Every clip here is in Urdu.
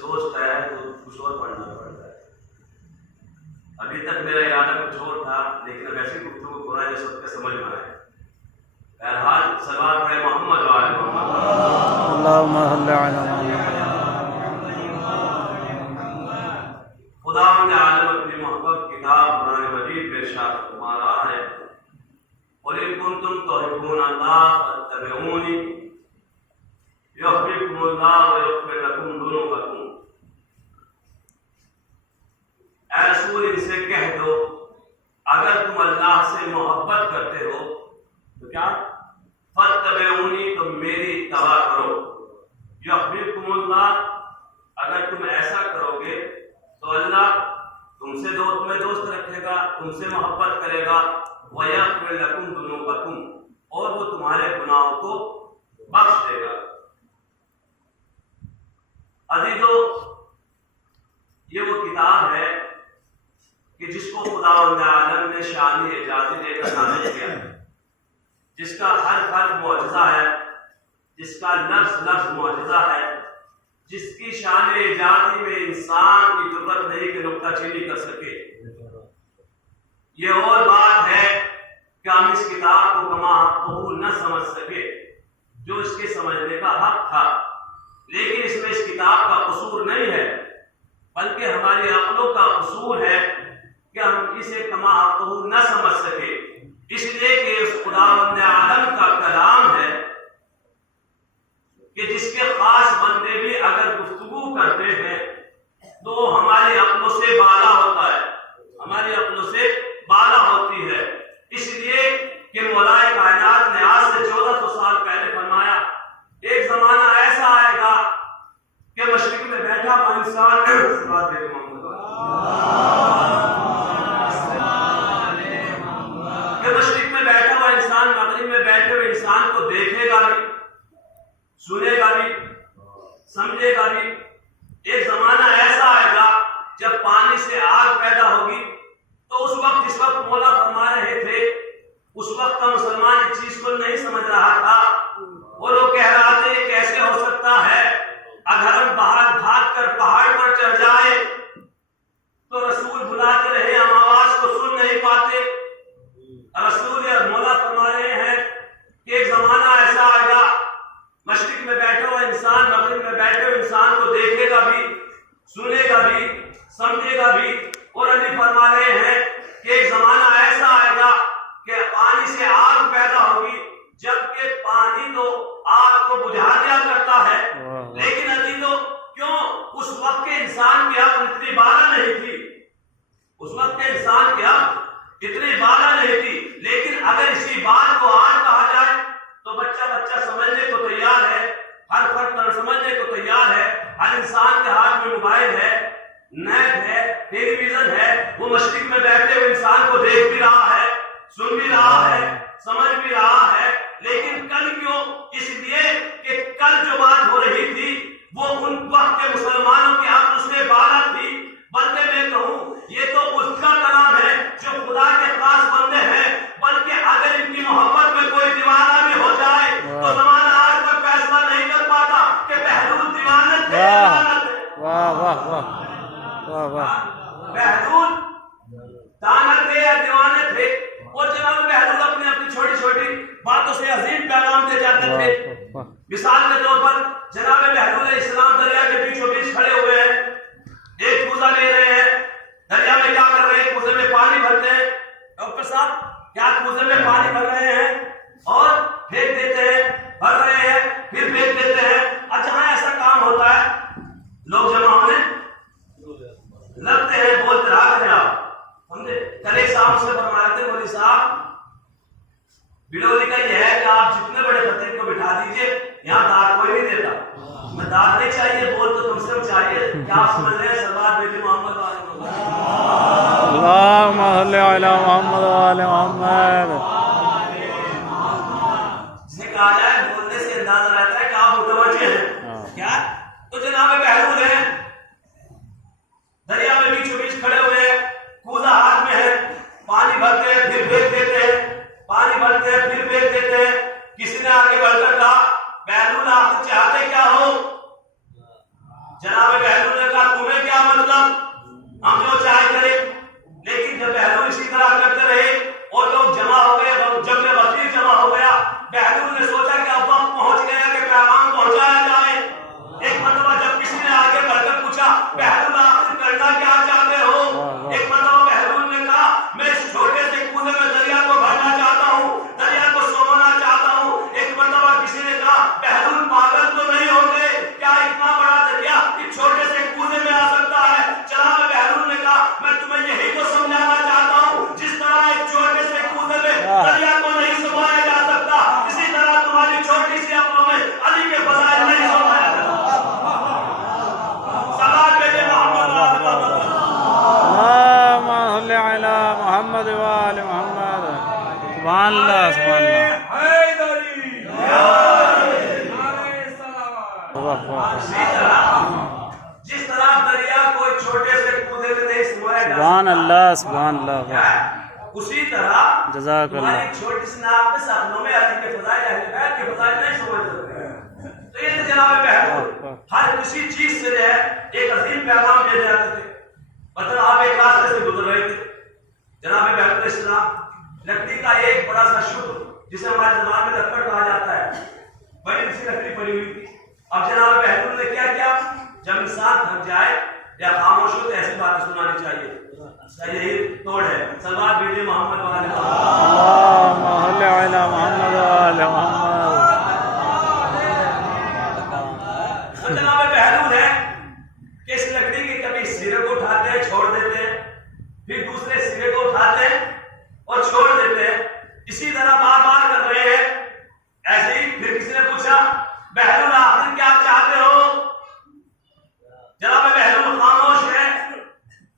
سوچتا ہے تو کچھ اور پڑھنا پڑتا ہے. ابھی تک میرا ارادہ کچھ اور تھا، لیکن اب ایسی گفتگو قرآن سب کے سمجھ میں آئے. بہرحال صلوات پڑھے محمد و آل محمد. اللہم صل علی محمد. خداوند عالم اپنی محبت کتاب قرآن مجید میں ارشاد فرما رہا ہے، قل ان کنتم تحبون اللہ فاتبعونی یحببکم اللہ ویغفر لکم ذنوبکم. اے رسول ان سے کہہ دو اگر تم اللہ سے محبت کرتے ہو تو کیا فاتبعونی، تم میری اتباع کرو. یحببکم اللہ، اگر تم ایسا کرو گے تو اللہ تمہیں دوست رکھے گا، تم سے محبت کرے گا. وَيَغْفِرْ لَكُمْ ذُنُوبَكُمْ، اور وہ تمہارے گناہوں کو بخش دے گا. عزیزو، یہ وہ کتاب ہے کہ جس کو خداوند عالم نے شان اعجازی دے کر نازل کیا ہے، جس کا ہر حرف معجزہ ہے، جس کا لفظ لفظ معجزہ ہے، جس کی شان اعجازی میں انسان کی ضرورت نہیں کہ نکتہ چینی کر سکے. یہ اور بات ہے کہ ہم اس کتاب کو کما قبول نہ سمجھ سکے جو اس کے سمجھنے کا حق تھا، لیکن اس میں اس کتاب کا قصور نہیں ہے، بلکہ ہماری عقلوں کا قصور ہے کہ ہم اسے کما قبول نہ سمجھ سکے، اس لیے کہ اس خداوند عالم کا کلام ہے کہ جس کے خاص بندے بھی اگر گفتگو کرتے ہیں تو ہماری عقلوں سے بالا ہوتا ہے، ہماری عقلوں سے بالا ہوتی ہے. اس لیے کہ مولائے کائنات نے آج سے 1400 سال پہلے فرمایا ایک زمانہ ایسا آئے گا کہ مشرق میں بیٹھا ہوا انسان مشرق میں بیٹھا ہوا انسان مغرب میں بیٹھے ہوئے انسان کو دیکھے گا بھی، سنے گا بھی، سمجھے گا بھی. ایک زمانہ ایسا آئے گا جب پانی سے آگ پیدا ہوگی، تو اس وقت جس وقت مولا فرما رہے تھے اس وقت کا مسلمان اس چیز کو نہیں سمجھ رہا تھا، اور وہ کہہ رہا تھا یہ کیسے ہو سکتا ہے، اگر ہم باہر بھاگ کر پہاڑ پر چڑھ جائے تو رسول بلاتے رہے ہم آواز کو سن نہیں پاتے. رسول یا مولا فرما رہے ہیں کہ ایک زمانہ ایسا آئے گا مشرق میں بیٹھا ہوا انسان مغرب میں بیٹھے ہوئے انسان کو دیکھے گا بھی، سنے گا بھی، سمجھے گا بھی. اور علی فرما رہے ہیں کہ ایک زمانہ ایسا آئے گا کہ پانی سے آگ پیدا ہوگی، جبکہ پانی تو آگ کو بجھا دیا کرتا ہے، لیکن عزیزو کیوں اس وقت کے انسان کی عقل اتنی بالا نہیں تھی، اس وقت کے انسان کی عقل اتنی بالا نہیں تھی. لیکن اگر اسی بات کو آج کہا جائے تو بچہ سمجھنے کو تیار ہے، ہر فرد سمجھنے کو تیار ہے. ہر انسان کے ہاتھ میں موبائل ہے، نیٹ ہے، ٹیلی ویژن ہے، وہ مشرق میں بیٹھے ہوئے انسان کو دیکھ بھی رہا ہے، سن بھی رہا ہے، سمجھ بھی رہا ہے. لیکن کل کیوں؟ اس لیے کہ کل جو بات ہو رہی تھی وہ ان وقت کے مسلمانوں کی عقل سے بالا تھی. بلکہ میں کہوں یہ تو اس کا کلام ہے جو خدا کے خاص بندے ہیں، بلکہ اگر ان کی محبت میں کوئی دیوانہ بھی ہو جائے تو زمانہ آج کوئی فیصلہ نہیں کر پاتا کہ بہلول دیوانت ہے یا دیوانت ہے. واہ واہ واہ واہ واہ. بہلول دانت تھے یا دیوانے تھے، اور جناب بہلول اپنی چھوٹی چھوٹی باتوں سے عظیم پیغام دے جاتے تھے. مثال کے طور پر جناب بہلول علیہ السلام دریا کے بیچوں بیچ کھڑے ہوئے ہیں، ایک کوزہ لے رہے ہیں، دریا میں کیا کر رہے ہیں؟ کوزے میں پانی بھرتے ہیں. ڈاکٹر صاحب کیا کوزے میں پانی بھر رہے ہیں اور پھینک دیتے ہیں، بھر رہے ہیں پھر پھینک دیتے ہیں. اور جہاں ایسا کام ہوتا ہے لوگ جمع ہونے لگتے ہیں، بولتے رہتے ہیں. آپ سمجھے؟ کل ایک صاحب سے فرما رہے تھے، مولوی صاحب بلولی کا یہ ہے کہ آپ جتنے بڑے خطیب کو بٹھا دیجئے یہاں داد کوئی نہیں دیتا. میں داد نہیں چاہیے، بول تو تم سے چاہیے. کیا آپ سمجھ رہے ہیں؟ سلوات بھیجیے محمد اللہم صل علی محمد و آل محمد. جس نے کہا جائے بولنے سے اندازہ رہتا ہے کہ آپ متوجہ ہیں. کیا تو جناب بہلول ہیں، دریا میں بیچوں بیچ کھڑے ہوئے ہیں، کوزہ ہاتھ میں ہے، پانی بھرتے ہیں پھر پھینک دیتے ہیں، پانی بھرتے ہیں پھر پھینک دیتے ہیں. کسی نے آگے بڑھ کر کہا بہلول آپ چاہتے کیا ہو؟ جناب بہلول سبحان اللہ سبحان اللہ واہ واہ اسی طرح جس طرح دریا کوئی چھوٹے سے کودے میں نہیں سمایا جا سبحان اللہ سبحان اللہ سکتا ہے، اسی طرح جزاک اللہ ہماری چھوٹی سی ناک میں سپنوں میں علی کے فضائل اہل بیت کے فضائل نہیں سمجھ سکتے۔ تو یہ تو جناب بہلول ہر کسی چیز سے جو ہے ایک عظیم پیغام دے جاتے تھے۔ مطلب آپ ایک راستے سے گزر رہے تھے، جناب بہلول علیہ السلام لکڑی کا ایک بڑا سا شکر جسے ہمارے زبان میں لکڑ کہا جاتا ہے، بڑی سی لکڑی پڑی ہوئی تھی۔ اب جناب بہلول نے کیا کیا؟ جب انسان تھک جائے یا خاموش ہو تو ایسی باتیں سنانی چاہیے، اس کا یہی توڑ ہے۔ صلوات بھیجیے محمد والے اللہم صل علی محمد وعلی محمد۔ تو جناب بہلول ہے کہ اس لکڑی کے کبھی سرے کو اٹھاتے ہیں چھوڑ دیتے ہیں، پھر دوسرے سرے کو اٹھاتے ہیں اور چھوڑ دیتے ہیں، اسی طرح بار بار کر رہے ہیں۔ ایسے ہی پھر کسی نے پوچھا بہلول آخر کیا چاہتے ہو؟ جناب بہلول خاموش ہے،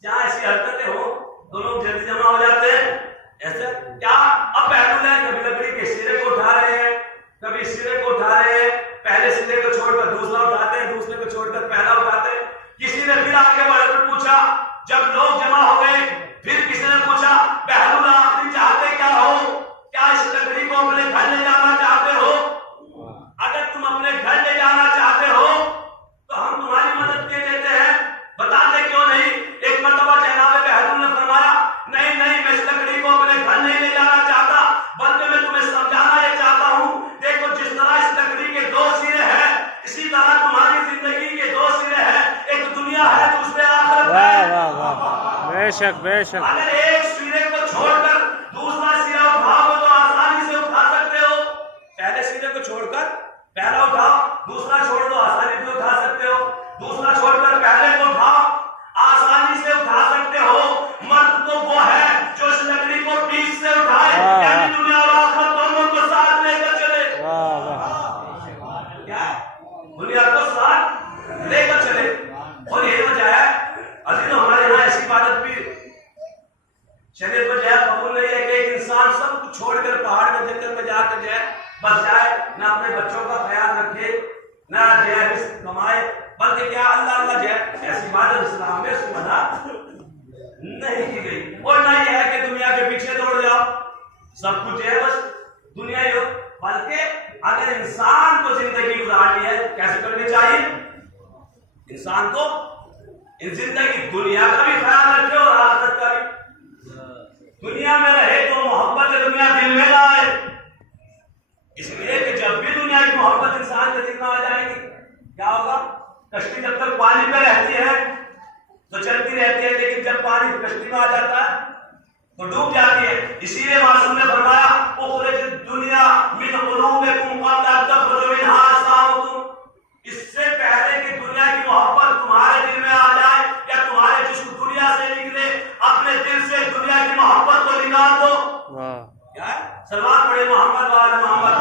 جہاں ایسی حرکتیں ہوں تو لوگ جلدی جمع ہو جاتے ہیں۔ ایسے کیا اب بہلول ہے کبھی لکڑی کے سرے کو اٹھا رہے ہیں، کبھی سرے کو اٹھا رہے ہیں، پہلے سرے کو چھوڑ کر دوسرا اٹھاتے ہیں، دوسرے کو چھوڑ کر پہلا اٹھاتے ہیں۔ کسی نے پھر آگے بڑھ کر پوچھا، جب لوگ جمع ہو گئے پھر کسی نے پوچھا بہلول آخری چاہتے کیا ہو؟ کیا اس لکڑی کو اپنے گھر لے جانا چاہتے ہو؟ اگر تم اپنے گھر لے جانا چاہتے ہو تو ہم تمہاری مدد کے دیتے ہیں، بتاتے کیوں نہیں؟ ایک مرتبہ جناب بہلول نے فرمایا نہیں نہیں، میں اس لکڑی کو اپنے گھر نہیں لے جانا چاہتا، بلکہ میں تمہیں سمجھانا یہ چاہتا ہوں، دیکھو جس طرح اس لکڑی کے دو سرے ہیں اسی طرح تمہاری زندگی کے دو سرے ہیں، ایک دنیا ہے دوسرے آخرت ہے۔ واہ واہ واہ بے شک بے شک اگر ایک سرے کو چھوڑ کر دوسرا سرا اٹھاؤ تو آسانی سے اٹھا سکتے ہو، پہلے سرے کو چھوڑ کر پہلا اٹھاؤ، دوسرا چھوڑ دو آسانی سے اٹھا سکتے ہو، دوسرا چھوڑ کر پہلے کو اٹھاؤ آسانی سے اٹھا سکتے ہو۔ مرد تو وہ ہے جو اس لکڑی کو پیچھے سے اٹھائے، یعنی دنیا اور آخرت دونوں کو ساتھ لے کر چلے۔ واہ واہ کیا دنیا کو ساتھ لے کر چلے، اور یہی وجہ ہے عزیزو ہمارے یہاں ایسی عبادت بھی شریعت میں جو ہے قبول نہیں ہے کہ ایک انسان سب کچھ چھوڑ کر پہاڑ میں جنگل میں جا کر جو ہے بس جائے، نہ اپنے بچوں کا خیال رکھے، نہ جو ہے رزق کمائے، بلکہ کیا اللہ اللہ جو ہے ایسی عبادت اسلام میں اس کی منع نہیں کی گئی۔ اور نہ یہ ہے کہ دنیا کے پیچھے دوڑ جاؤ، سب کچھ ہے بس دنیا ہی ہو، بلکہ اگر انسان کو زندگی گزارنی ہے کیسے کرنی چاہیے؟ انسان کو زندگی دنیا کا بھی خیال رکھے اور آخرت کا بھی۔ دنیا میں رہے تو محبت دنیا دل میں نہ آئے، اس لیے کہ جب بھی دنیا کی محبت انسان کے دل میں آ جائے گی کیا ہوگا؟ کشتی جب تک پانی میں رہتی ہے تو چلتی رہتی ہے، لیکن جب پانی کشتی میں آ جاتا ہے تو ڈوب جاتی ہے۔ اسی لیے معصوم نے فرمایا اخرج الدنیا من قلوبکم قبل ان تخرج منها اجسامکم، اس سے پہلے کہ دنیا کی محبت تمہارے دل میں آ جائے یا تمہارے جسم دنیا سے نکلے، اپنے دل سے دنیا کی محبت کو نکال دو۔ واہ کیا ہے؟ صلوات پڑھے محمد وعلی محمد۔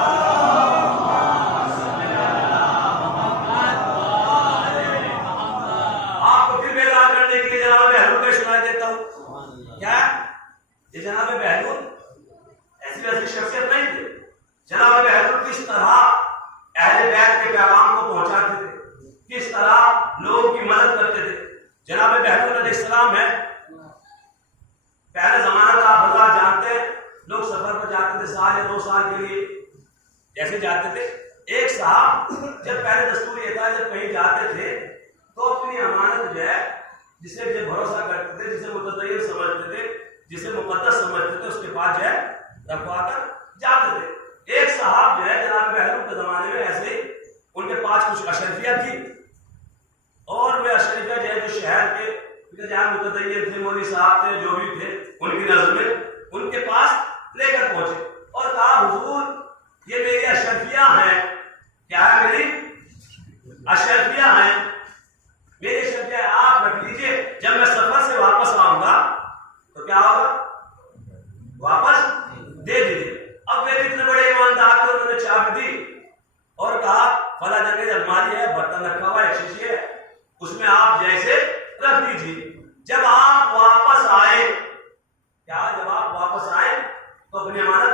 آپ کو پھر بیدار کرنے کے لیے جناب بہلول کا سنا دیتا ہوں۔ کیا ہے؟ یہ جناب بہلول ایسی ویسی شخصیت نہیں تھے۔ جناب بہلول کس طرح اہل بیت کے پیغام کو پہنچاتے تھے، کس طرح لوگ کی مدد کرتے تھے۔ جناب بہلول علیہ السلام ہے، پہلے زمانہ کا آپ اللہ جانتے ہیں، لوگ سفر پر جاتے تھے سال یا 2 سال کے لیے، جیسے جاتے تھے۔ ایک صاحب جب پہلے دستور یہ تھا جب کہیں جاتے تھے تو اپنی امانت جو ہے جسے جو بھروسہ کرتے تھے، جسے متطیر سمجھتے تھے، جسے مقدس سمجھتے تھے، اس کے پاس جو ہے رکھوا کر جاتے تھے۔ ایک صاحب جو ہے جناب بہلول کے زمانے میں ایسے ہی ان کے پاس کچھ اشرفیہ تھی، اور وہ اشرفیہ جو ہے جو شہر کے جہاں متدین تھے، مولوی صاحب تھے، جو بھی تھے ان کی نظر میں ان کے پاس لے کر پہنچے اور کہا حضور یہ میری اشرفیہ ہیں۔ کیا ہے؟ میری اشرفیہ ہیں، میری اشرفیہ آپ رکھ لیجئے، جب میں سفر سے واپس آؤں گا تو کیا ہوگا؟ واپس دے دیجیے۔ اب وہ اتنے بڑے ایماندار تھے، انہوں نے چابی دی اور کہا فلاں جگہ الماری ہے، برتن رکھا ہوا ہے، ایک شیشی ہے، اس میں آپ جیسے رکھ دیجیے۔ جب آپ واپس آئے، کیا جب آپ واپس آئے تو اپنی امانت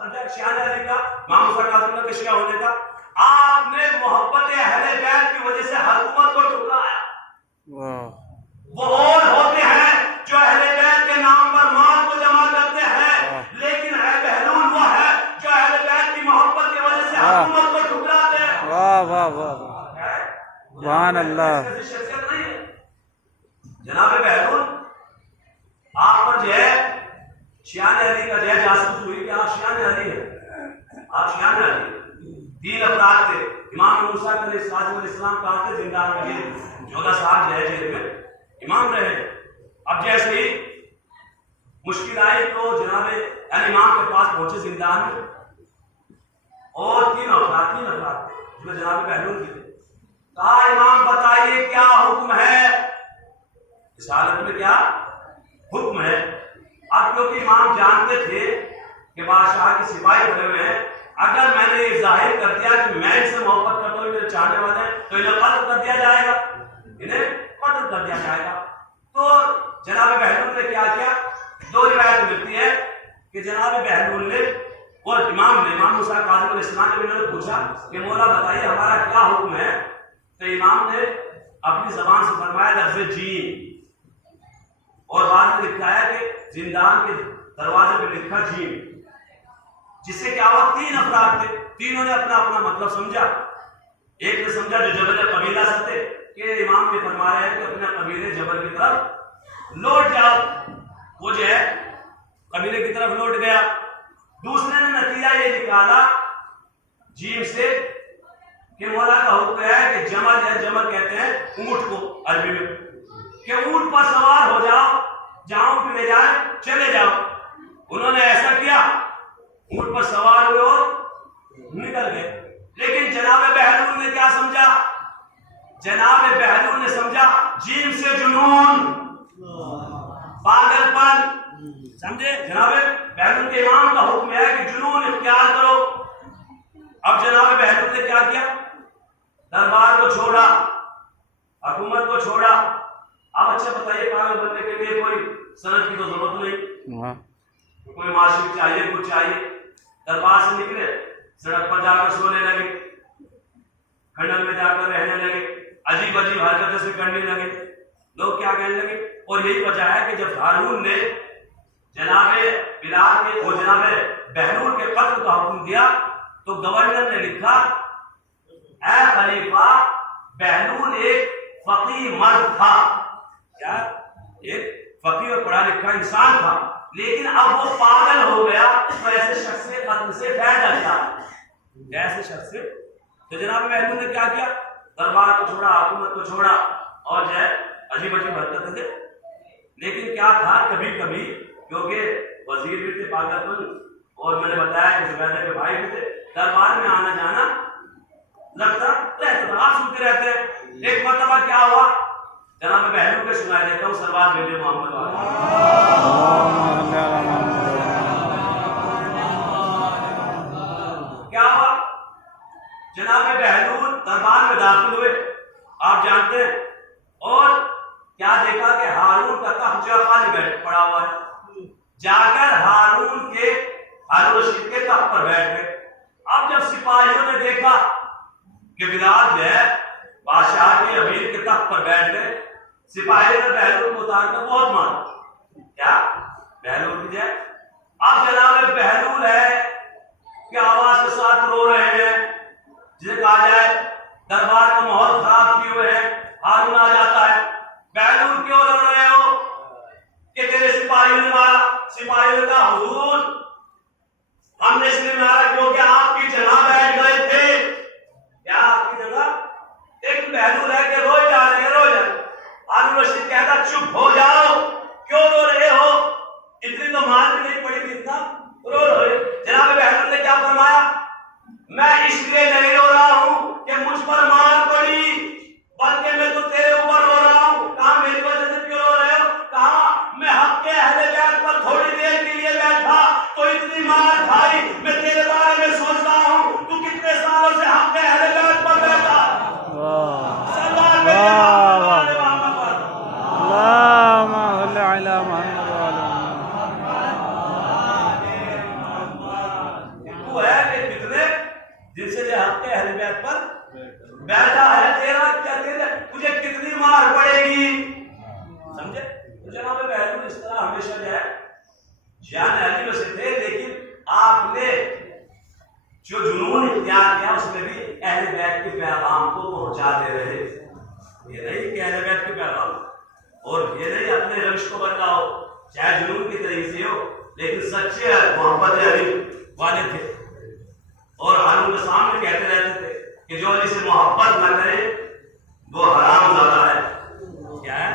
سمجھا شیعہ علی کا امام موسیٰ کاظم کے شیعہ ہونے کا آپ نے محبت اہل بیت کی وجہ سے حکومت کو ٹھکرایا وہ اور ہوتے ہیں جو اہل بیت کے نام پر مال کو جمع کرتے ہیں لیکن اے بہلول وہ ہے جو اہل بیت کی محبت کی وجہ سے حکومت کو ٹھکراتے ہیں واہ واہ واہ سبحان اللہ شخصیت نہیں ہے جناب بہلول آپ پر جو ہے شیعہ علی کا جو ہے جاسوس ہوئی کہ آپ شیعہ علی ہیں آپ شیعہ علی 3 افراد تھے امام موسیٰ علیہ السلام کہاں تھے زندان میں جیل 14 سال جو ہے جیل میں امام رہے اب جیسے ہی مشکل آئی تو جناب امام کے پاس پہنچے زندان میں اور 3 افراد اس میں جناب بہلول کی تھے کہا امام بتائیے کیا حکم ہے اس حالت میں کیا حکم ہے اب کیونکہ امام جانتے تھے کہ بادشاہ کے سپاہی کھڑے ہوئے ہیں اگر میں نے یہ ظاہر کر دیا کہ میں ان سے محبت کرتا ہوں میرے چاہنے والے ہیں تو انہیں قتل کر دیا جائے گا تو جناب بہلول نے کیا کیا 2 روایت ملتی ہے کہ جناب بہلول نے اور امام موسیٰ کاظم علیہ السلام نے انہوں نے پوچھا کہ مولا بتائیے ہمارا کیا حکم ہے تو امام نے اپنی زبان سے فرمایا لفظ جیم اور بعد میں لکھا ہے کہ زندان کے دروازے پہ لکھا جیم جس سے کیا ہوا 3 افراد تھے تینوں نے اپنا اپنا مطلب سمجھا ایک نے سمجھا جو جبل قبیلہ سے تھے کہ امام نے فرمایا ہے کہ اپنے قبیلے جبل کی طرف لوٹ جاؤ وہ جو ہے قبیلے کی طرف لوٹ گیا دوسرے نے نتیجہ یہ نکالا جیم سے کہ مولا کا حکم ہے کہ جمل ہے جمل کہتے ہیں اونٹ کو عربی میں کہ اونٹ پر سوار ہو جاؤ جہاں اونٹ لے جائے چلے جاؤ انہوں نے ایسا کیا اونٹ پر سوار ہوئے اور نکل گئے لیکن جناب بہلول نے کیا سمجھا جناب بہلول نے سمجھا جیم سے جنون پاگل پن سمجھے جناب بہلول کے امام کا حکم ہے کہ جنون اختیار کرو اب جناب بہلول نے کیا کیا دربار کو چھوڑا حکومت کو چھوڑا اب اچھا بتائیے پاگل بننے کے لیے کوئی سند کی تو ضرورت نہیں کوئی معاشرے چاہیے کچھ چاہیے دربار سے نکلے سڑک پر جا کر سونے لگے کھنڈر میں جا کر رہنے لگے عجیب عجیب حرکتیں سے کرنے لگے لوگ کیا کہنے لگے اور یہی وجہ ہے کہ جب ہارون نے جناب بلال کے اور جناب بہلول کے قتل کا حکم دیا تو گورنر نے لکھا اے خلیفہ بہلول ایک فقیہ مرد تھا کیا ایک فقیہ اور پڑھا لکھا انسان تھا لیکن اب وہ پاگل ہو گیا تو ایسے شخص سے قتل سے فائدہ کیا ایسے شخص سے تو جناب بہلول نے کیا کیا دربار کو چھوڑا حکومت کو چھوڑا اور جو ہے عجیب عجیب حرکتیں تھے لیکن کیا تھا کبھی کبھی کیونکہ وزیر بھی تھے پاگل پن اور میں نے بتایا کہ زبیدہ کے بھائی بھی تھے دربار میں آنا جانا لگتا رہتا تھا آپ سنتے رہتے ہیں ایک مرتبہ کیا ہوا جناب بہلول کے سنائی دیتا ہوں سلوات بھیجے محمد کیا ہوا جناب بہلول دربار میں داخل ہوئے آپ جانتے ہیں اور کیا دیکھا کہ ہارون کا تخت جو خالی بیٹھ پڑا ہوا ہے جا کر ہارون رشید کے تخت پر بیٹھ گئے اب جب سپاہیوں نے دیکھا کہ بلال جو ہے بادشاہ کے امیر کے تخت پر بیٹھ گئے سپاہی نے بہلول کو اتار کر بہت مارا کیا بہلول کی جائے اب جناب بہلول ہے کہ آواز کے ساتھ رو رہے ہیں جسے کہا جائے دربار کا ماحول خراب کیے ہوئے ہیں ہارون آ جاتا ہے بہلول کیوں رو رہے ہو کہ تیرے سپاہیوں نے مارا سپاہیوں نے کہا حضور ہم نے اس لیے مارا کیونکہ آپ کی جگہ بیٹھ گئے تھے کیا آپ کی جگہ ایک بہلول ہے کہ روئے جا رہے ہیں روئے جا رہے ہارون رشید کہتا چپ ہو جاؤ کیوں رو رہے ہو اتنی تو مار بھی نہیں پڑی تھی اتنا رو رہے جناب بہلول نے کیا فرمایا میں اس لیے نہیں رو رہا ہوں کہ مجھ پر مار پڑی بلکہ میں تو تیرے اوپر رو رہا ہوں کہا میری وجہ سے کیوں رو رہے ہو کہا میں حق کے اہل بیت پر تھوڑی دیر کے لیے بیٹھا تو اتنی مار کھائی میں تیرے بارے میں سوچ رہا ہوں تو کتنے سالوں سے حق کے اہل بیت پر بیٹھا بیت پر بیٹھا ہے، تیرا کیا تجھے کتنی مار پڑے گی، سمجھے؟ تو جناب بہلول اس طرح ہمیشہ جو ہے جان علی میں سے تھے، لیکن آپ نے جو جنون اختیار کیا اس میں بھی اہل بیت کے پیغام کو پہنچاتے رہے. یہ نہیں کہ اہل بیت کے پیغام، اور یہ نہیں اپنے روش کو بتاؤ چاہے جنون کی طریقے سے ہو، لیکن سچے محبت علی والے تھے. اور ہارون کے سامنے کہتے رہتے تھے کہ جو علی سے محبت نہ کرے وہ حرام زادہ ہے. کیا ہے؟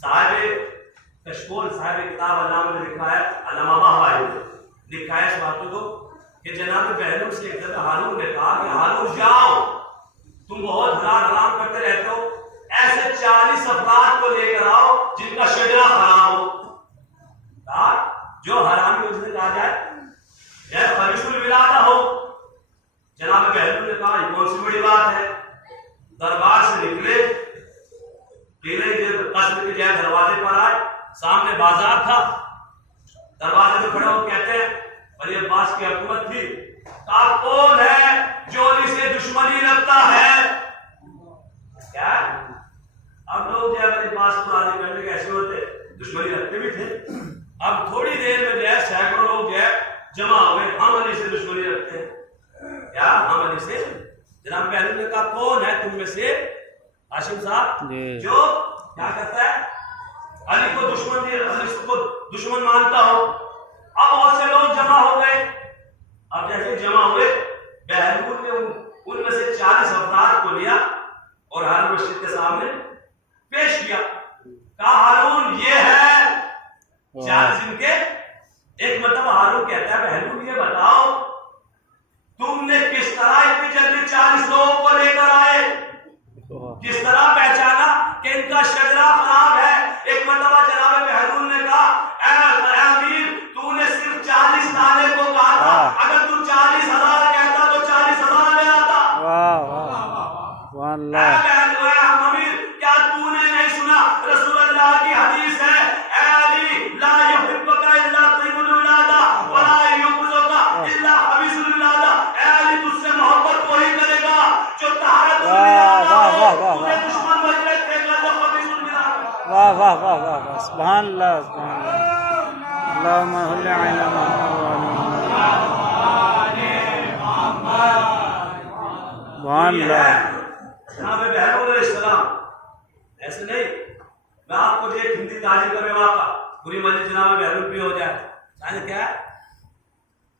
صاحب کشکول صاحب کتاب علامہ نے لکھا ہے، علامہ بہائی نے لکھا ہے اس بات کو کہ جناب بہلول سے ایک دفعہ ہارون نے کہا کہ ہارون جاؤ، تم بہت حلال حرام کرتے رہتے ہو، ایسے 40 افراد کو لے کر آؤ جن کا شجرہ خراب ہو. جو حرامی اس نے کہا جائے خبیث الولادہ ہو. جناب بہلول نے کہا یہ کون سی بڑی بات ہے. دربار سے نکلے، قلعے کے قصر کے جائے دروازے پر آئے، سامنے بازار تھا، دروازے میں کھڑے ہو کہتے ہیں ولی عباس کی حکومت تھی، کہا کون ہے جو علی سے دشمنی رکھتا ہے. کیا اب لوگ جو ہے ولی عباس کو راضی کرنے کے ایسے ہوتے، دشمنی رکھتے بھی تھے. اب تھوڑی دیر میں جو ہے سینکڑوں لوگ جو ہے جمع ہوئے، ہم علی سے دشمنی رکھتے ہیں. کیا ہم علی سے؟ جناب بہلول نے کہا کون ہے تم میں سے ہاشم صاحب جو کیا کرتا ہے علی کو دشمن مانتا ہو. اب بہت سے لوگ جمع ہو گئے. اب جیسے جمع ہوئے بہلول نے ان میں سے 40 افراد کو لیا اور ہارون رشید کے سامنے پیش کیا. کہا ہارون یہ ہے 40 ان کے. ایک مرتبہ ہارون کہتا ہے بہلول یہ بتاؤ تم نے کس طرح اتنی جلدی 40 لوگوں کو لے کر آئے، کس طرح پہچانا کہ ان کا شجرہ خراب ہے. ایک مرتبہ جناب بہلول نے کہا اے امیر تو نے صرف 40 دانے کو کہا تھا، اگر تو 40,000 کہتا تو 40,000 میں آتا. اے امیر کیا تو نے نہیں سنا رسول اللہ کی حدیث ہے اے علی لا یحبک الا طیب الولادہ ولا یبغضک الا خبیث الولادہ. اے علی تجھ سے محبت وہی کرے گا جو طہارت الولادہ ہو، تجھے دشمن بجنے کے گا جو خبیث الولادہ. واہ واہ واہ واہ واہ، سبحان اللہ سبحان اللہ. اللہم صل علی محمد سبحان اللہ. جناب بہلول علیہ السلام ایسے نہیں. میں آپ کو ایک ہندی تاجر کا میں واقعہ پوری مسجد جناب بہلول پہ ہو جائے. شاید کیا ہے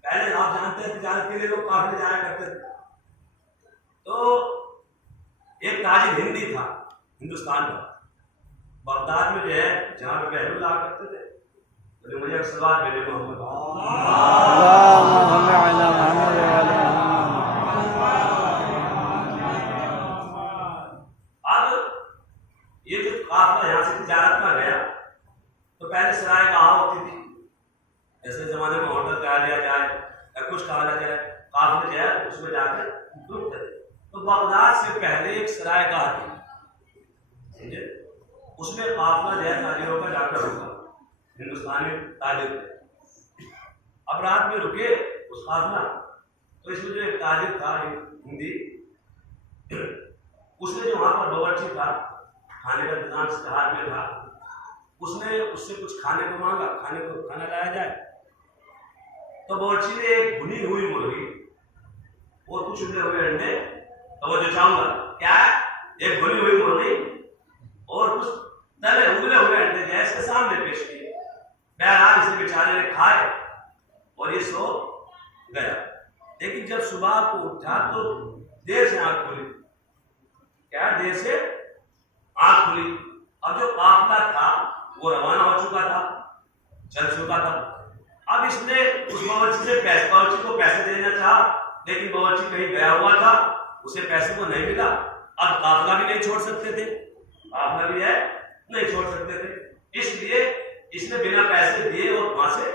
پہلے آپ جانتے ہیں تجارت کے لیے لوگ قافلے جایا کرتے تھے. تو ایک تاجر ہندی تھا ہندوستان کا، بغداد میں جو ہے جہاں پہ بہلول آ کرتے تھے. تو مجھے ایک سوال میرے محمد اللہم صل علی محمد وعلی یہ جو قافلہ یہاں سے تجارت میں گیا تو پہلے سرائے کہاں ہوتی تھی، ایسے زمانے میں ہوٹل کہا لیا جائے یا کچھ کہا جائے، قافلے جو ہے اس میں جا کے رکتے تھے. تو بغداد سے پہلے ایک سرائے کہا تھی، اس میں قافلہ جو ہے تاجروں کا جا کر رکا، ہندوستانی تاجر تھے. اب رات میں رکے اس قافلہ، تو اس میں جو ایک تاجر تھا ہندی، اس نے جو وہاں پر باورچی تھا، کھانے کا انتظام استعمال میں تھا، اس نے اس سے کچھ کھانے کو مانگا، کھانا لایا جائے. تو باورچی نے ایک بھنی ہوئی مرغی اور کچھ ابلے ہوئے انڈے، توجہ چاہوں گا کیا ہے ایک بھنی ہوئی مرغی اور کچھ تلے ابلے ہوئے انڈے جو ہے اس کے سامنے پیش کیے. بہرحال اسے بیچارے نے کھائے اور یہ سو گیا. لیکن جب صبح کو اٹھا تو دیر سے آنکھ کھلی. کیا دیر سے آنکھ کھلی. اب جو قافلہ تھا وہ روانہ ہو چکا تھا، چل چکا تھا. اب اس نے اس باورچی کو پیسے دینا چاہا، لیکن باورچی کہیں گیا ہوا تھا، اسے پیسے کو نہیں ملا. اب قافلہ بھی نہیں چھوڑ سکتے تھے، قافلہ بھی ہے نہیں چھوڑ سکتے تھے، اس لیے اس نے بنا پیسے دیے اور وہاں سے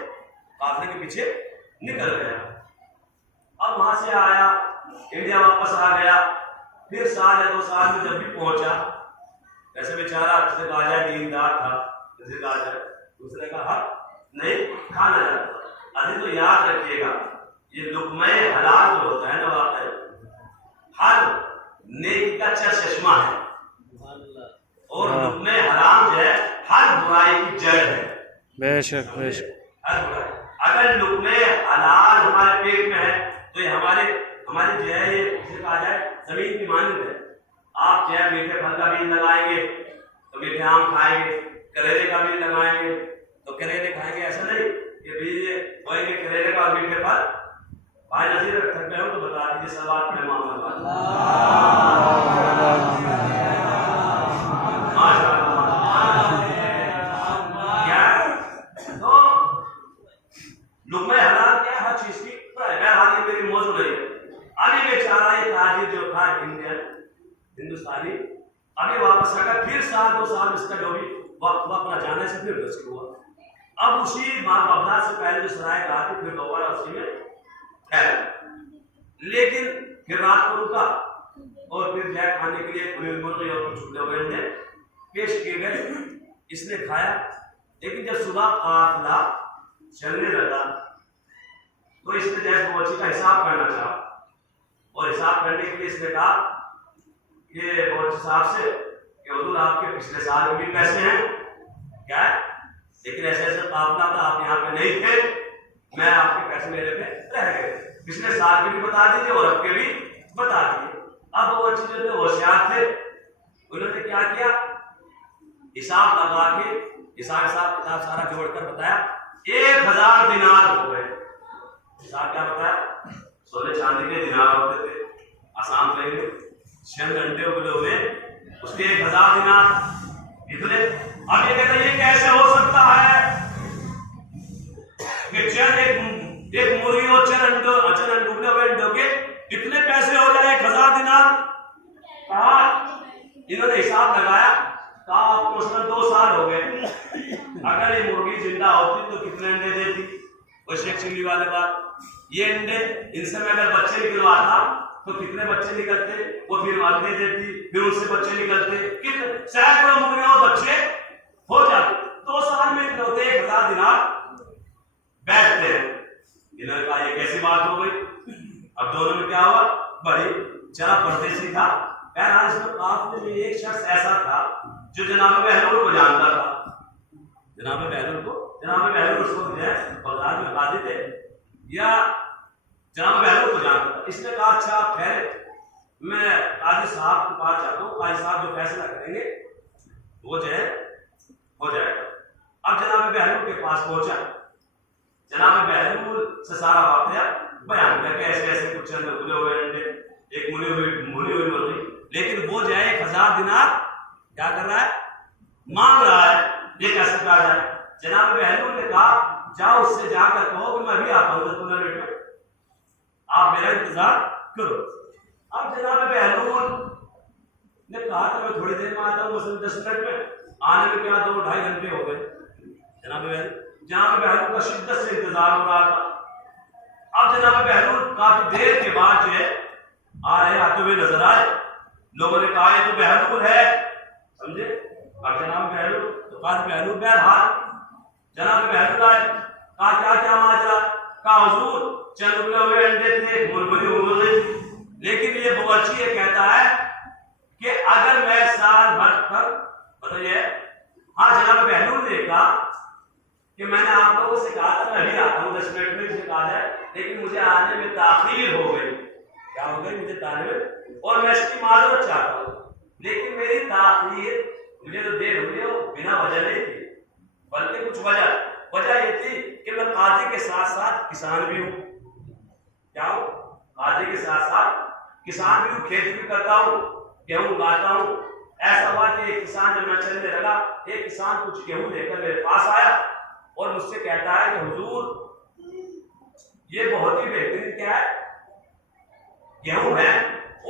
قافلے کے پیچھے نکل گیا. اب وہاں سے آیا، انڈیا واپس آ گیا. پھر سال یا 2 سال میں جب بھی پہنچا، ایسے بیچارہ کسی کا آ جائے دیندار تھا، کسی کا آ جائے دوسرے کا حق نہیں کھانا جاتا. ابھی تو یاد رکھیے گا یہ لقمہ حلال جو ہوتا ہے نا، واقعی ہر اچھا چشمہ ہے، اور لقمہ حرام جو ہے ہر برائی کی جڑ ہے. بے شک بے شک. ہر برائی. اگر لقمہ حلال ہمارے پیٹ میں ہے تو یہ ہماری جو ہے یہ جسے کہا جائے زمین کی مانند ہے. آپ جو ہے میٹھے پھل کا بیج لگائیں گے تو میٹھے آم کھائیں گے، کریلے کا بیج لگائیں گے تو کریلے کھائیں گے. ایسا نہیں کہ بیج بوئیں گے کریلے کا اور میٹھے پھل. بھائی نظیر اگر تھک گئے ہو تو بتا دیجیے سوال میں محمد لقمہ حلال کیا ہر چیز کی. بہرحال یہ میری موضوع نہیں ہے. ابھی بیچارہ یہ تاجر جو تھا ہندوستانی ابھی واپس آ گیا، پھر سال 2 سال اس کا جو بھی وقت ہوا اپنا جانے سے پھر رسک ہوا. اب اسی بغداد سے پہلے جو سرائے کہا تھی پھر دوبارہ اسی میں ٹھہرا، لیکن پھر رات کو رکا اور پھر جائے کھانے کے لیے مرغی اور کچھ لوگ پیش کیے گئے. اس نے کھایا، لیکن جب صبح قافلہ چلنے لگا تو اس نے جیسے بوچی کا حساب کرنا چاہا، اور حساب کرنے کے لیے اس نے کہا کہ بوچی صاحب سے کہ حضور آپ کے پچھلے سال میں بھی پیسے ہیں کیا ہے، لیکن ایسے ایسے قافلہ تھا آپ یہاں پہ نہیں تھے، میں آپ کے پیسے میرے پہ رہ گئے، پچھلے سال کے بھی بتا دیجیے اور اب کے بھی بتا دیجیے. اب وہ جو تھے ہوشیار تھے، انہوں نے کیا کیا، حساب لگا کے حساب کتاب سارا جوڑ کر بتایا 1000 دینار ہو گئے. حساب کیا بتایا، سونے چاندی کے دینار ہوتے تھے، آسان رہیں گے 6 گھنٹے اگلے ہوئے اس کے 1000 دینار اتنے. اب یہ کہتے ہیں یہ کیسے ہو سکتا ہے کہ چند ایک مرغی اور چند ڈوبے ہوئے انڈوں کے اتنے پیسے ہو جائے 1000 دینار. کہا انہوں نے حساب لگایا، کہا آپ کو مثلا 2 سال ہو گئے، اگر یہ مرغی زندہ ہوتی تو کتنے انڈے دیتی. وہ شیخ چلی والے بات، یہ انڈے ان سے میں اگر بچے نکلواتا تو کتنے بچے نکلتے، وہ پھر انڈے دیتی، پھر ان سے بچے نکلتے، کتنے سینکڑوں مرغیاں اور بچے ہو جاتے. 2 سال میں اتنے ہوتے 1000 دینار بیٹھتے ہیں. انہوں نے کہا یہ کیسی بات ہو گئی. اب دونوں میں کیا ہوا، بڑی چلا پردیسی تھا. بہرحال اس میں قافلے میں ایک شخص ایسا تھا جو جناب بہلول کو جانتا تھا. جناب بہلول اس وقت جو ہے بغداد میں قاضی تھے، یا جناب بہلول کو جانتا تھا. اس نے کہا اچھا آپ ٹھہرے، میں قاضی صاحب کے پاس جاتا ہوں، قاضی صاحب جو فیصلہ کریں گے وہ جو ہے ہو جائے گا. اب جناب بہلول کے پاس پہنچا، جناب بہلول سے سارا واقعہ بیان کر کے ایسے ایسے کچھ چند اگلے ہوئے انڈے، ایک ملی ہوئی مرغی، لیکن وہ جو ہے 1000 دینار کیا کر رہا ہے، مانگ رہا ہے. یہ کیسے کہا جائے. جناب بہلول نے کہا جاؤ اس سے جا کر کہو کہ میں بھی آتا ہوں 10 منٹ میں، آپ میرا انتظار کرو. اب جناب بہلول نے کہا کہ میں تھوڑی دیر میں آتا ہوں، مثلا 10 منٹ میں. آنے میں کیا 2-2.5 گھنٹے ہو گئے. جناب بہلول کا شدت سے انتظار ہو رہا تھا. اب جناب بہلول کافی دیر کے بعد جو ہے آتے ہوئے نظر آئے. لوگوں نے کہا یہ تو بہلول ہے، سمجھے. اب جناب بہلول تو قاضی بہلول بہرحال جناب بہلول آئے، کہا کیا ماجرا. کہا حضور چند اگلے ہوئے انڈے تھے، مرغی ہو گئی، لیکن یہ باورچی یہ کہتا ہے کہ اگر میں سال بھر تک بتائیے. ہاں جناب بہلول نے کہا کہ میں نے آپ لوگوں سے کہا تھا میں بھی آتا ہوں 10 منٹ میں، کہا جائے، لیکن مجھے آنے میں تاخیر ہو گئی. کیا ہو گئی، مجھے تاخیر، اور میں اس کی معذرت چاہتا ہوں. لیکن میری تاخیر مجھے جو دیر ہوئی ہے وہ بنا وجہ نہیں تھی، بلکہ کچھ وجہ یہ تھی کہ میں قاضی کے ساتھ ساتھ کسان بھی ہوں. کیا ہوں، قاضی کے ساتھ ساتھ کسان بھی ہوں، کھیتی بھی کرتا ہوں، گیہوں اگاتا ہوں. ایسا ہوا کہ ایک کسان جب میں چلنے لگا، ایک کسان کچھ گیہوں لے کر میرے پاس آیا اور مجھ سے کہتا ہے کہ حضور یہ بہت ہی بہترین کیا ہے، گیہوں ہے،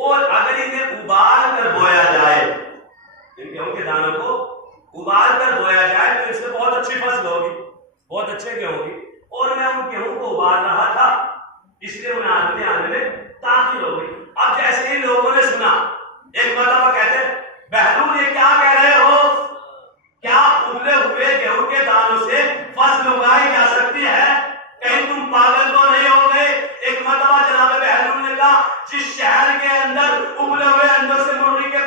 اور اگر انہیں ابال کر بویا جائے، ان گیہوں کے دانوں کو ابال کر بویا جائے تو اس میں بہت اچھی فصل ہوگی، بہت اچھے گیہوں ہوگی. اور میں ان گیہوں کو ابال رہا تھا، اس لیے انہیں آنے میں تاخیر ہو گئی. اب جیسے ہی لوگوں نے سنا، ایک مرتبہ کہتے ہیں بہلول یہ کیا کہہ رہے ہو، کیا ابلے ہوئے گیہوں کے دانوں سے فصل اگائی جا سکتی ہے، کہیں تم پاگل تو نہیں ہو گئے. ایک مرتبہ جناب بہلول نے کہا جس شہر کے اندر ابلے ہوئے انڈوں سے مرغی کے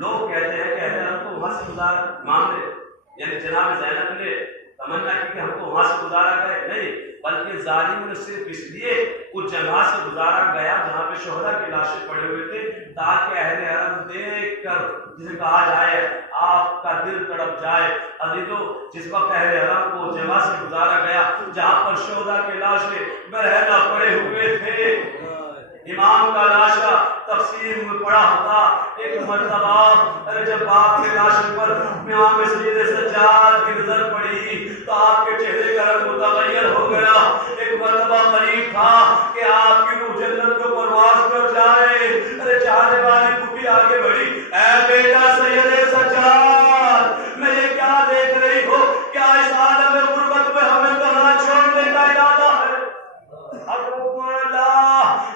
لوگ کہتے ہیں کہ اہل حرم کو وہاں سے گزارا امام نے، یعنی جناب زینب نے تمنا کی کہ ہم کو وہاں سے گزارا گئے، نہیں، بلکہ ظالموں نے صرف اس لیے اس جگہ سے گزارا گیا جہاں پہ شہداء کی لاشیں پڑے ہوئے تھے، تاکہ اہل حرم دیکھ کر جسے کہا جائے آپ کا دل تڑپ جائے۔ عزیزو، جس وقت اہل حرم کو جگہ سے گزارا گیا جہاں پر شہداء کی لاشیں برہنہ پڑے ہوئے تھے، امام کا لاشا تفسیر میں پڑا ہوتا، ایک مرتبہ جب باپ کے لاش پر امام سید سجاد کی نظر پڑی تو آپ کے چہرے کا رنگ متغیر ہو گیا۔ ایک مرتبہ قریب تھا کہ آپ کی روح جنت کو پرواز کر جائے، چاہنے والی پھوپھی آگے بڑھی، اے بیٹا سید سجاد، میں یہ کیا دیکھ رہی ہو؟ کیا اس عالم غربت میں ہمیں کہاں چھوڑنے کا ارادہ ہے؟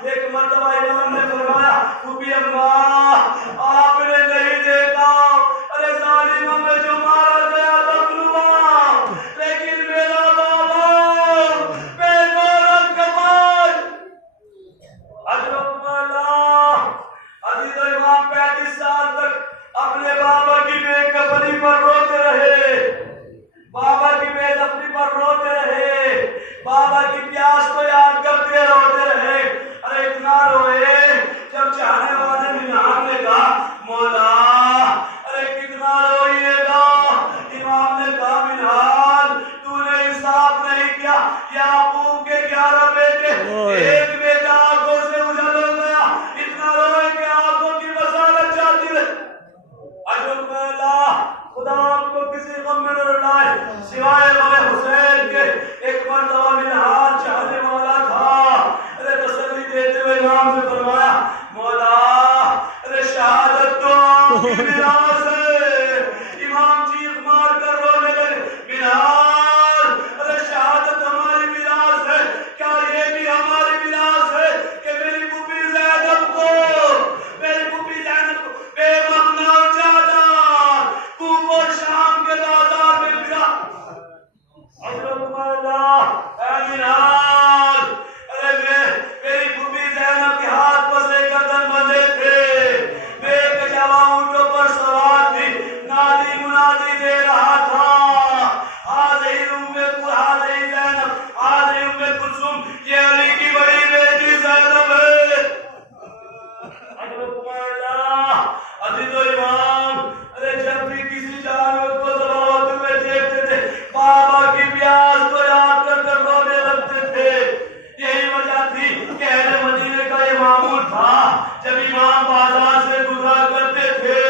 ایک مرتبہ امام نے فرمایا، پھوپھی اماں آپ نے نہیں دیکھا، ارے ظالموں میں جو مارا گیا تخلوا، لیکن میرا بابا بے غیرت کمال حضرت اللہ عزیز و امام 35 سال تک اپنے بابا کی بے کفنی پر روتے رہے، بابا کی بے دفنی پر روتے رہے، بابا کی پیاس کو یاد کرتے روتے رہے۔ ارے اتنا روئے جب چاہنے والے مینار نے کہا مولا ارے کتنا روئیے گا؟ امام نے کہا مینار تو نے انصاف نہیں کیا، یعقوب کے 11 بیٹے ایک بیٹا آنکھوں سے اجل ہو گیا، اتنا روئے کہ آنکھوں کی بصارت جاتی رہے۔ عجب میں اللہ خدا آپ کو کسی غم میں نہ ڈالے سوائے غم حسین کے۔ ایک مرتبہ مینار چاہنے والا تھا، تسلی دیتے ہوئے امام سے فرمایا مولا ارے شہادت تو آپ کی میراث ہے۔ امام چیخ مار کر رونے لگے، مینار ارے شہادت ہماری میراث ہے، کیا یہ بھی ہماری میراث ہے کہ میری پھوپھی زینب کو بے مغنا اور جادار کوفہ اور شام کے بازار میں پھرا۔ حضرت اللہ اے مینار میری پھوپھی زینب کے ہاتھ پسے قدم بندھے تھے، میں ایک جوان اونٹوں پر سوار تھی، نادی منادی دے رہا تھا، حاضر زینب، حاضر ام کلثوم، یہ علی کی بڑی بیٹی زینب ہے۔ حضرت اللہ عزیز و امام، ارے جب بھی کسی جانور کو ذبح ہوتے ہوئے دیکھتے تھے بابا کی پیاس کو یاد کر کر رونے لگتے تھے۔ یہی وجہ تھی کہ اہل مدینے کا یہ معمول تھا، جب امام بازار سے گزرا کرتے تھے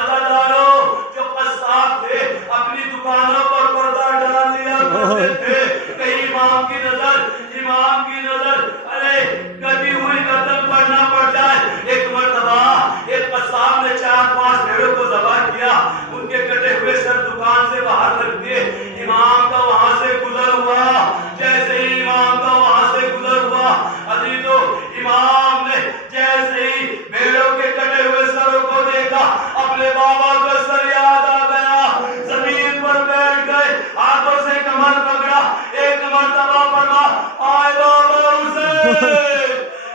عزاداروں جو قصاب تھے اپنی دکانوں پر پردہ ڈال لیا کرتے تھے، کہیں امام کی نظر ارے کٹی ہوئی گردن پر نہ پڑ جائے۔ ایک مرتبہ ایک قصاب نے 4-5 بھیڑوں کو ذبح کیا، ان کے کٹے ہوئے سر دکان سے باہر رکھ دیے، امام کا وہاں سے گزر ہوا، جیسے ہی امام کا وہاں سے گزر ہوا عزیزو امام نے جیسے ہی بھیڑوں کے کٹے ہوئے سروں کو دیکھا اپنے بابا کا سر یاد آ گیا، زمین پر بیٹھ گئے، ہاتھوں سے کمر پکڑا، ایک مرتبہ فرما آئے بابا حسین،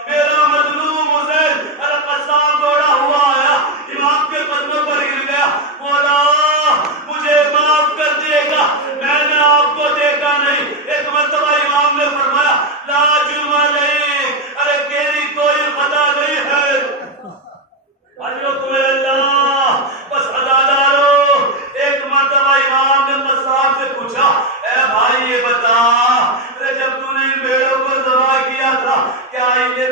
میرا مظلوم حسین، قصاب دوڑا ہوا آیا، امام کے قدموں پر گر گیا، مولا مجھے معاف کر دیے گا، میں نے آپ کو دیکھا نہیں۔ ایک مرتبہ امام نے فرمایا لا جرم علیک، ارے تیری کوئی خطا نہیں ہے۔ حضرت اللہ بس عزاداروں، ایک مرتبہ امام نے قصاب سے پوچھا اے بھائی یہ بتا جب تو نے ان بھیڑوں کو ذبح کیا تھا کیا انہیں